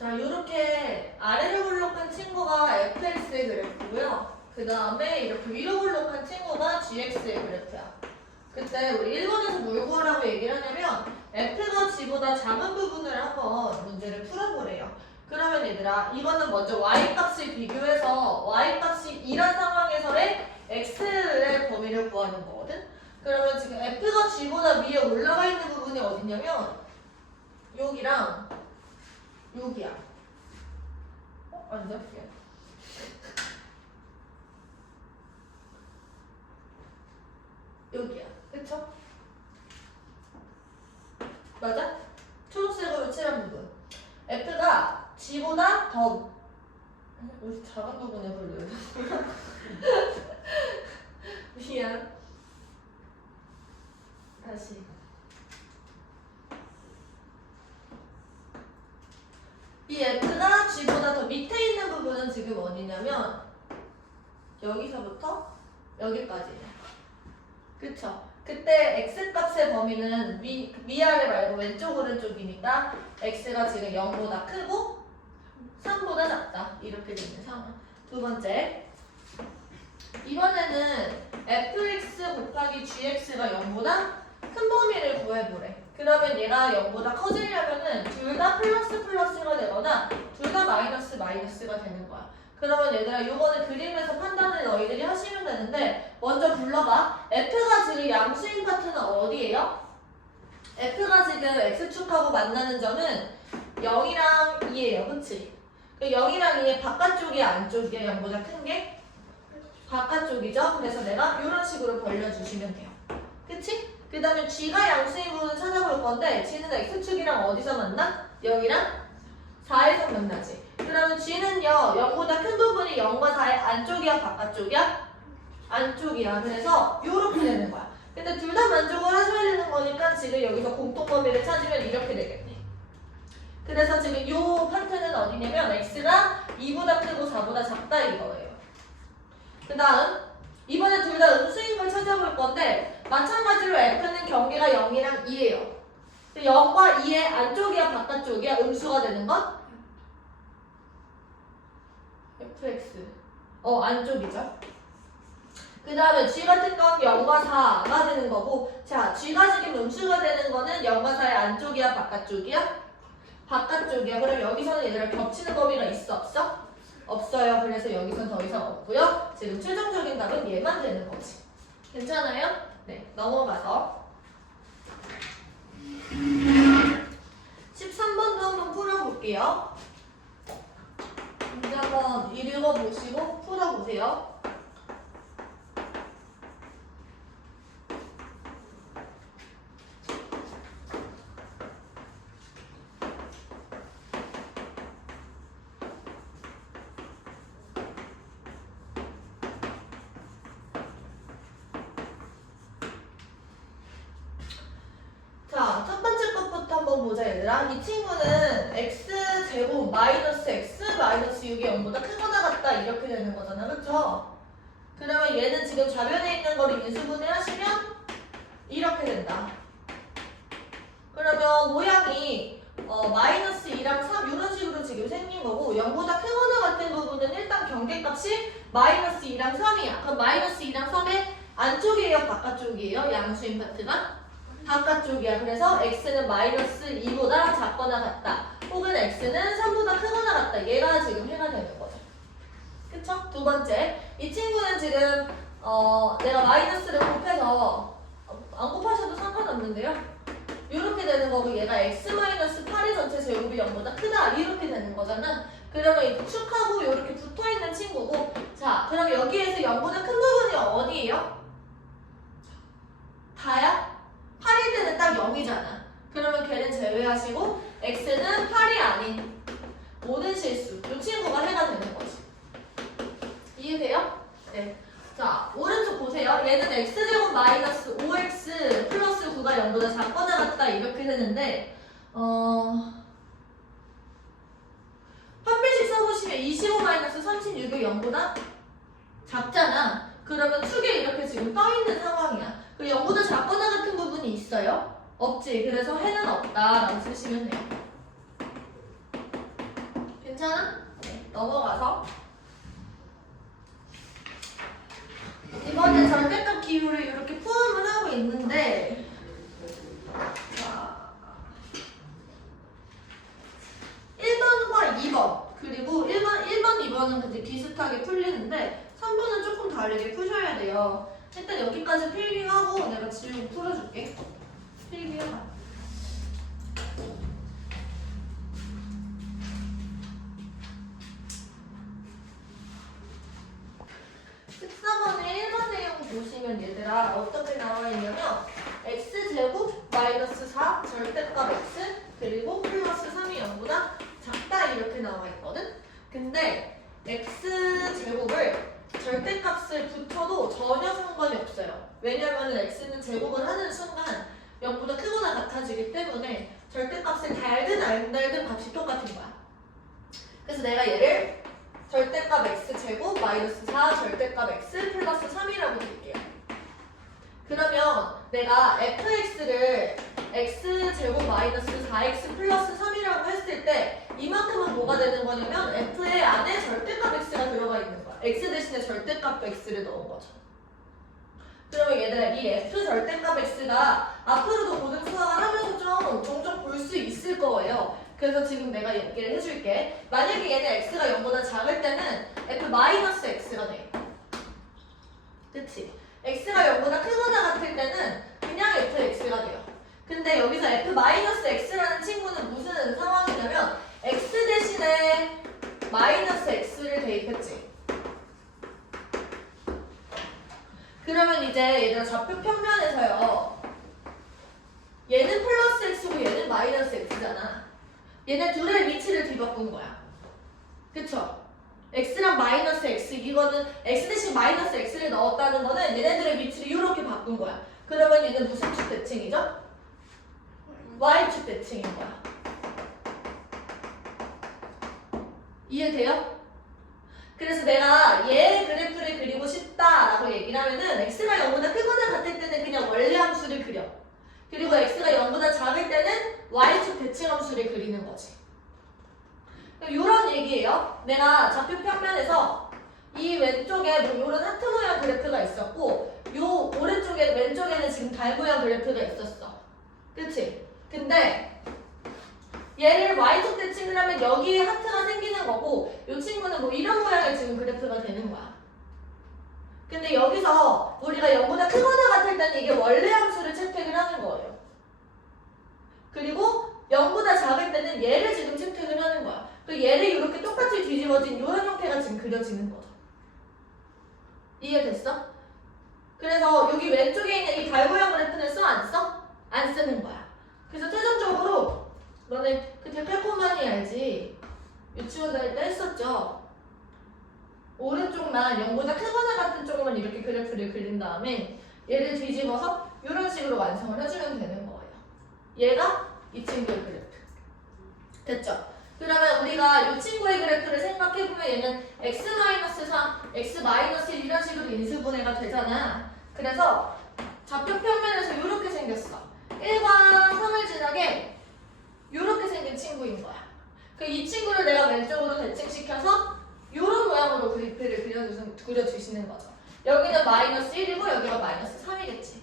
자, 요렇게 아래로 볼록한 친구가 fx의 그래프고요. 그 다음에 이렇게 위로 볼록한 친구가 gx의 그래프야. 그때 우리 일본에서 뭘 구하라고 얘기를 하냐면 f가 g보다 작은 부분을 한번 문제를 풀어보래요. 그러면 얘들아, 이거는 먼저 y값을 비교해서 y값이 2란 상황에서의 x의 범위를 구하는 거거든. 그러면 지금 f가 g보다 위에 올라가 있는 부분이 어디냐면 여기랑 여기야. 안 잡게. 여기야. 그쵸? 맞아? 초록색으로 칠한 부분. F가 G보다 더 우리 작은 부분에 불러요. 미안. 다시. 이 F가 G보다 더 밑에 있는 부분은 지금 어디냐면 여기서부터 여기까지야. 그쵸? 그때 X값의 범위는 위아래 말고 왼쪽 오른쪽이니까 X가 지금 0보다 크고 3보다 작다. 이렇게 되는 상황. 두 번째. 이번에는 fx 곱하기 gx가 0보다 큰 범위를 구해보래. 그러면 얘가 0보다 커지려면은 둘 다 플러스 플러스가 되거나 둘 다 마이너스 마이너스가 되는 거야. 그러면 얘들아, 요거는 그림에서 판단을 너희들이 하시면 되는데 먼저 불러봐. f가 지금 양수인 파트는 어디예요? f가 지금 x축하고 만나는 점은 0이랑 2예요. 그치? 0이랑 2의 바깥쪽이 안쪽이야. 0보다 큰 게 바깥쪽이죠. 그래서 내가 이런 식으로 벌려주시면 돼요. 그치? 그 다음에 g가 양수인 부분을 찾아볼 건데 g는 x축이랑 어디서 만나? 0이랑 4에서 만나지. 그러면 g는요 0보다 큰 부분이 0과 4의 안쪽이야 바깥쪽이야? 안쪽이야. 그래서 이렇게 되는 거야. 근데 둘 다 만족을 하셔야 되는 거니까 지금 여기서 공통범위를 찾으면 이렇게 되겠네. 그래서 지금 이 파트는 어디냐면 x가 2보다 크고 4보다 작다 이거예요. 그 다음 이번에 둘 다 음수인 걸 찾아볼 건데 마찬가지로 f는 경계가 0이랑 2예요. 0과 2의 안쪽이야 바깥쪽이야? 음수가 되는 건? fx 안쪽이죠. 그 다음에 g 같은 건 0과 4가 되는 거고, 자 g가 지금 음수가 되는 거는 0과 4의 안쪽이야 바깥쪽이야? 바깥쪽이야. 그럼 여기서는 얘들아 겹치는 범위가 있어 없어? 없어요. 그래서 여기선 더 이상 없고요. 지금 최종적인 답은 얘만 되는 거지. 괜찮아요? 네, 넘어가서 13번도 한번 풀어볼게요. 문제 한번 읽어보시고 풀어보세요. 자, 첫 번째 것부터 한번 보자 얘들아. 이 친구는 x제곱 마이너스 x 마이너스 6이 0보다 크거나 같다 이렇게 되는 거잖아. 그쵸? 그러면 얘는 지금 좌변에 있는 거를 인수분해 하시면 이렇게 된다. 그러면 모양이 마이너스 2랑 3 이런 식으로 지금 생긴 거고 0보다 크거나 같은 부분은 일단 경계값이 마이너스 2랑 3이야. 그럼 마이너스 2랑 3의 안쪽이에요? 바깥쪽이에요? 양수인 파트가? 바깥쪽이야. 그래서 x는 마이너스 2보다 작거나 같다. 혹은 x는 3보다 크거나 같다. 얘가 지금 해가 되는 거죠. 그쵸? 두 번째. 이 친구는 지금 내가 마이너스를 곱해서 안 곱하셔도 상관없는데요. 이렇게 되는 거고 얘가 x-8의 전체 제곱이 0보다 크다. 이렇게 되는 거잖아. 그러면 이 축하고 이렇게 붙어있는 친구고, 자 그럼 여기에서 0보다 큰 부분이 어디예요? 다야? 8일 때는 딱 0이잖아. 그러면 걔는 제외하시고 x는 8이 아닌 모든 실수. 이 친구가 해가 되는 거지. 이해돼요? 네. 자, 오른쪽 보세요. 얘는 x제곱 마이너스 5x 플러스 9가 0보다 작거나 같다 이렇게 되는데 한별씩 써보시면 25 마이너스 36이 0보다 작잖아. 그러면 축에 이렇게 지금 떠있는 상황이야. 그 0보다 작거나 같은 부분이 있어요? 없지. 그래서 해는 없다라고 쓰시면 돼요. 괜찮아? 네, 넘어가서 이번에 절대값 기호를 이렇게 포함을 하고 있는데 자, 1번과 2번 그리고 1번, 2번은 근데 비슷하게 풀리는데 3번은 조금 다르게 푸셔야 돼요. 일단 여기까지 필기하고 내가 지우고 풀어줄게. 필기해봐. 14번에 1번 내용 보시면 얘들아 어떻게 나와 있냐면 x제곱 마이너스 4 절대값 x 그리고 플러스 3이 0보다 작다 이렇게 나와 있거든? 근데 x제곱을 절대값을 붙여도 전혀 상관이 없어요. 왜냐면 x는 제곱을 하는 순간 0보다 크거나 같아지기 때문에 절대값을 달든 안 달든 값이 똑같은 거야. 그래서 내가 얘를 절대값 x제곱 마이너스 4 절대값 x 플러스 3이라고 드릴게요. 그러면 내가 fx를 x제곱 마이너스 4x 플러스 3이라고 했을 때 이만큼은 뭐가 되는 거냐면 f의 안에 절대값 x가 들어가 있는 거야. x 대신에 절대값 x를 넣은 거죠. 그러면 얘들아 이 f 절대값 x가 앞으로도 고등 수학을 하면서 좀 종종 볼 수 있을 거예요. 그래서 지금 내가 얘기를 해줄게. 만약에 얘는 x가 0보다 작을 때는 f-x가 돼. 그치? x가 0보다 크거나 같을 때는 그냥 fx가 돼요. 근데 여기서 f-x라는 친구는 무슨 상황이냐면 x 대신에 마이너스 x를 대입했지. 그러면 이제 얘들아 좌표 평면에서요. 얘는 플러스 x고 얘는 마이너스 x잖아. 얘네 둘의 위치를 뒤바꾼 거야. 그쵸? x랑 마이너스 x 이거는 x 대신 마이너스 x를 넣었다는 거는 얘네들의 위치를 이렇게 바꾼 거야. 그러면 얘는 무슨 축 대칭이죠? y축 대칭인 거야. 이해돼요? 그래서 내가 얘 그래프를 그리고 싶다라고 얘기를 하면은 x가 0보다 크거나 같을 때는 그냥 원래 함수를 그려. 그리고 x가 0보다 작을 때는 y축 대칭 함수를 그리는 거지. 이런 얘기예요. 내가 좌표 평면에서 이 왼쪽에 뭐 이런 하트 모양 그래프가 있었고 요 오른쪽에 왼쪽에는 지금 달 모양 그래프가 있었어. 그치? 근데 얘를 y축 대칭을 하면 여기에 하트가 생기는 거고 이 친구는 뭐 이런 모양의 지금 그래프가 되는 거야. 근데 여기서 우리가 0보다 크거나 같을 때는 이게 원래 함수를 채택을 하는 거예요. 그리고 0보다 작을 때는 얘를 지금 채택을 하는 거야. 그 얘를 이렇게 똑같이 뒤집어진 이런 형태가 지금 그려지는 거죠. 이해됐어? 그래서 여기 왼쪽에 있는 이 달 모양 그래프는 써? 안 써? 안 쓰는 거야. 그래서 최종적으로 너네 그때 펠코만이 알지? 유치원 다닐 때 했었죠? 오른쪽만 0보다 크거나 같은 쪽만 이렇게 그래프를 그린 다음에 얘를 뒤집어서 이런 식으로 완성을 해주면 되는 거예요. 얘가 이 친구의 그래프. 됐죠? 그러면 우리가 이 친구의 그래프를 생각해보면 얘는 x-3, x-1 이런 식으로 인수분해가 되잖아. 그래서 좌표 평면에서 이렇게 생겼어. 1과 3을 지나게 이렇게 생긴 친구인 거야. 이 친구를 내가 왼쪽으로 대칭시켜서 이런 모양으로 그래프를 그려주시는 거죠. 여기는 마이너스 1이고 여기가 마이너스 3이겠지.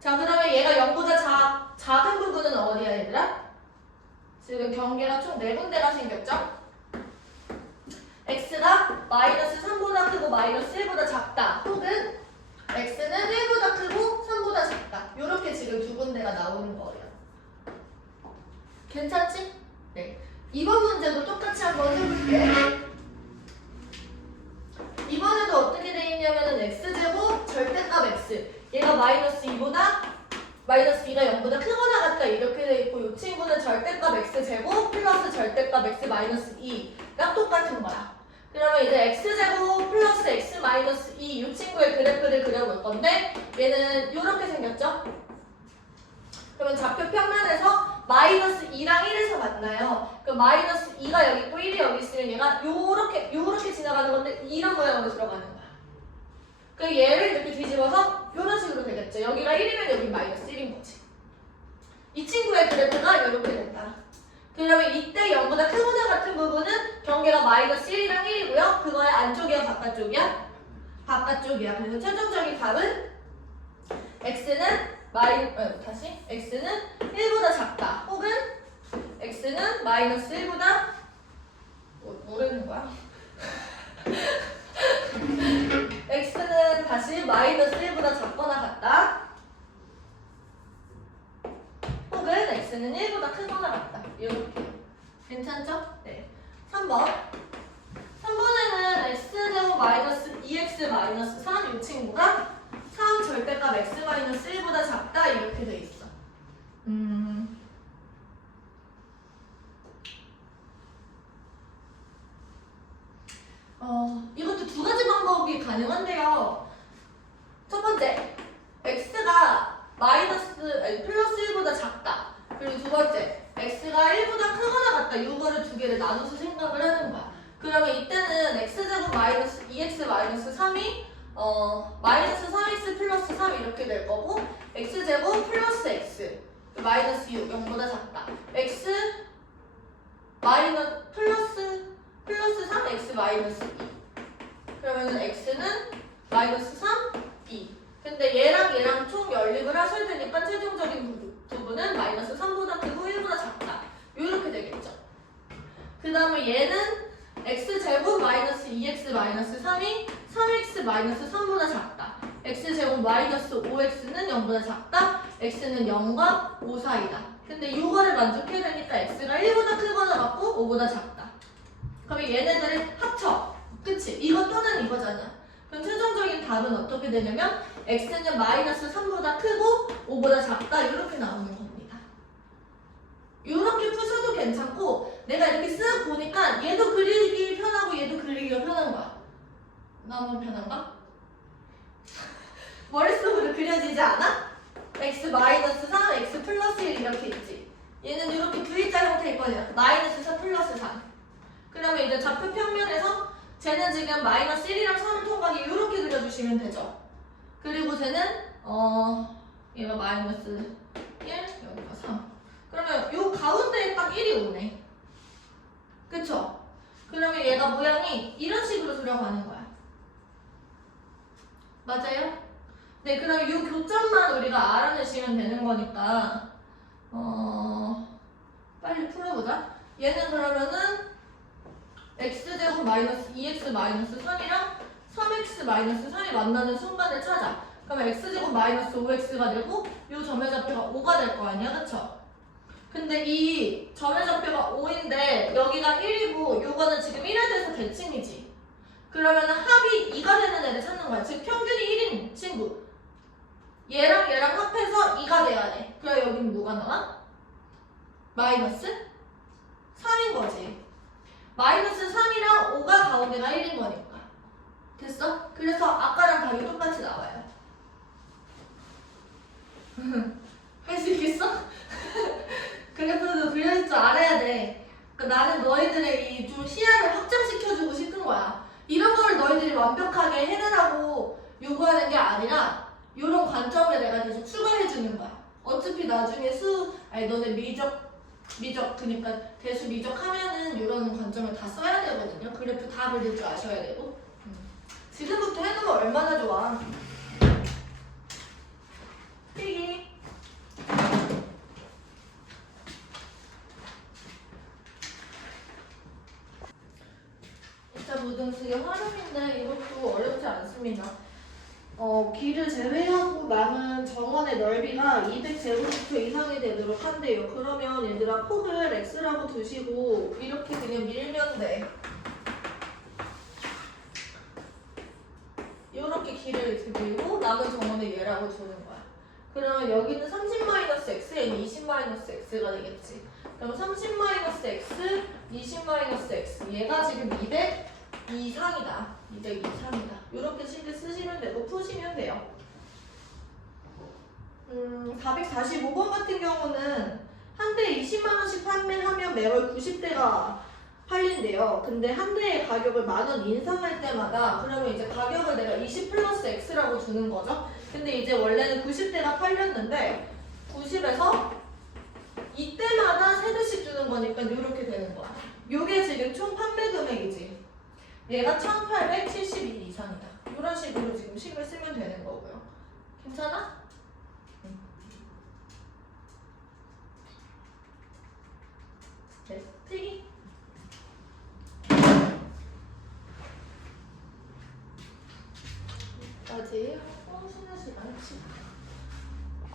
자, 그러면 얘가 0보다 작은 부분은 어디야 얘들아? 지금 경계가 총 4군데가 생겼죠? x가 마이너스 3보다 크고 마이너스 1보다 작다. 혹은 x는 1보다 크고 3보다 작다. 이렇게 지금 2군데가 나오는 거예요. 괜찮지? 네. 이번 문제도 똑같이 한번 해볼게. 이번에도 어떻게 돼 있냐면은 x제곱 절대값 x. 얘가 마이너스 2보다 마이너스 2가 0보다 크거나 같다 이렇게 돼 있고 이 친구는 절대값 x제곱 플러스 절대값 x 마이너스 2가 똑같은 거야. 그러면 이제 x제곱 플러스 x 마이너스 2 이 친구의 그래프를 그려볼 건데 얘는 이렇게 생겼죠? 그러면 좌표 평면에서 마이너스 2랑 1에서 만나요. 그럼 마이너스 2가 여기 있고 1이 여기 있으면 얘가 요렇게 지나가는 건데 이런 모양으로 들어가는 거야. 그 얘를 이렇게 뒤집어서 이런 식으로 되겠죠. 여기가 1이면 여기 마이너스 1인 거지. 이 친구의 그래프가 이렇게 된다. 그러면 이때 0보다 크거나 같은 부분은 경계가 마이너스 1이랑 1이고요. 그거의 안쪽이야 바깥쪽이야? 바깥쪽이야. 그래서 최종적인 답은 x는 x는 1보다 작다. 혹은 x는 마이너스 1보다 뭐라는 거야? x는 다시 마이너스 1보다 작거나 같다. 혹은 x는 1보다 크거나 같다. 이렇게. 괜찮죠? 네. 3번. 3번에는 x제곱 마이너스 2x 마이너스 3 이 친구가 3 절대값 x 마이너스 1보다 작다 이렇게 돼 있어. 이것도 두 가지 방법이 가능한데요. 첫 번째, x가 플러스 1보다 작다. 그리고 두 번째, x가 1보다 크거나 같다. 이거를 두 개를 나눠서 생각을 하는 거야. 그러면 이때는 x제곱 마이너스 2x 마이너스 3이 마이너스 3x 플러스 3 이렇게 될 거고 x제곱 플러스 x 마이너스 6 0보다 작다. x 마이너스 플러스 3 x 마이너스 2 그러면은 x는 마이너스 3, 2 근데 얘랑 총 연립을 하셔야 되니까 최종적인 부분은 마이너스 3보다 크고 1보다 작다 이렇게 되겠죠. 그 다음에 얘는 x제곱 마이너스 2x 마이너스 3이 3x 마이너스 3보다 작다. x제곱 마이너스 5x는 0보다 작다. x는 0과 5 사이다. 근데 이거를 만족해야 되니까 x가 1보다 크거나 같고 5보다 작다. 그러면 얘네들을 합쳐. 그치? 이거 또는 이거잖아. 그럼 최종적인 답은 어떻게 되냐면 x는 마이너스 3보다 크고 5보다 작다 이렇게 나오는 겁니다. 이렇게 푸셔도 괜찮고 내가 이렇게 쓱 보니까 얘도 그리기 편하고 얘도 그리기가 편한 거야. 나만 편한가? 머릿속으로 그려지지 않아? x 마이너스 3, x 플러스 1 이렇게 있지. 얘는 이렇게 V자 형태일 거냐. 마이너스 4 플러스 3. 그러면 이제 좌표 평면에서 쟤는 지금 마이너스 1이랑 3을 통과하게 이렇게 그려주시면 되죠. 그리고 쟤는 얘가 마이너스 1, 여기가 3. 그러면 요 가운데에 딱 1이 오네. 그쵸? 그러면 얘가 모양이 이런 식으로 들어가는 거야. 맞아요? 네, 그럼 이 교점만 우리가 알아내시면 되는 거니까 빨리 풀어보자. 얘는 그러면은 x제곱 마이너스 2x 마이너스 3이랑 3x 마이너스 3이 만나는 순간을 찾아. 그러면 x제곱 마이너스 5x가 되고 이 점의 좌표가 5가 될 거 아니야, 그쵸? 근데 이 점의 좌표가 5인데 여기가 1이고 요거는 지금 1에 대해서 대칭이지. 그러면 합이 2가 되는 애를 찾는 거야. 즉 평균이 1인 친구. 얘랑 합해서 2가 돼야 돼. 그럼 여기는 뭐가 나와? 마이너스 3인 거지. 마이너스 3이랑 5가 가운데가 1인 거니까. 됐어? 그래서 아까랑 답이 똑같이 나와요. 할 수 있겠어? 그래프도 그려질 줄 알아야 돼. 그러니까 나는 너희들의 이 좀 시야를 확장시켜주고 싶은 거야. 이런 거를 너희들이 완벽하게 해내라고 요구하는 게 아니라 이런 관점을 내가 계속 추가해주는 거야. 어차피 나중에 너네 그러니까 대수 미적 하면은 이런 관점을 다 써야 되거든요. 그래프 다 그릴 줄 아셔야 되고. 지금부터 해놓으면 얼마나 좋아. 필기. 진짜 무등식의 활용인데 이것도 어렵지 않습니다. 길을 제외하고 남은 정원의 넓이가 200제곱미터 이상이 되도록 한대요. 그러면 얘들아 폭을 x라고 두시고 이렇게 그냥 밀면 돼. 이렇게 길을 이렇게 밀고 남은 정원을 얘라고 두는 거야. 그러면 여기는 30-x, 얘는 20-x가 되겠지. 그럼 30-x, 20-x 얘가 지금 200 이상이다. 200 이상이다. 이렇게 식을 쓰시면 되고 푸시면 돼요. 445번 같은 경우는 한 대에 20만원씩 판매하면 매월 90대가 팔린대요. 근데 한 대의 가격을 10,000원 인상할 때마다 그러면 이제 가격을 내가 20 플러스 x라고 주는 거죠. 근데 이제 원래는 90대가 팔렸는데 90에서 이때마다 3대씩 주는 거니까 이렇게 되는 거야. 요게 지금 총 판매 금액이지. 얘가 1872 이상이다. 이런 식으로 지금 식을 쓰면 되는 거고요. 괜찮아? 네, 필기. 까지 하고 쉬는 시간 10분.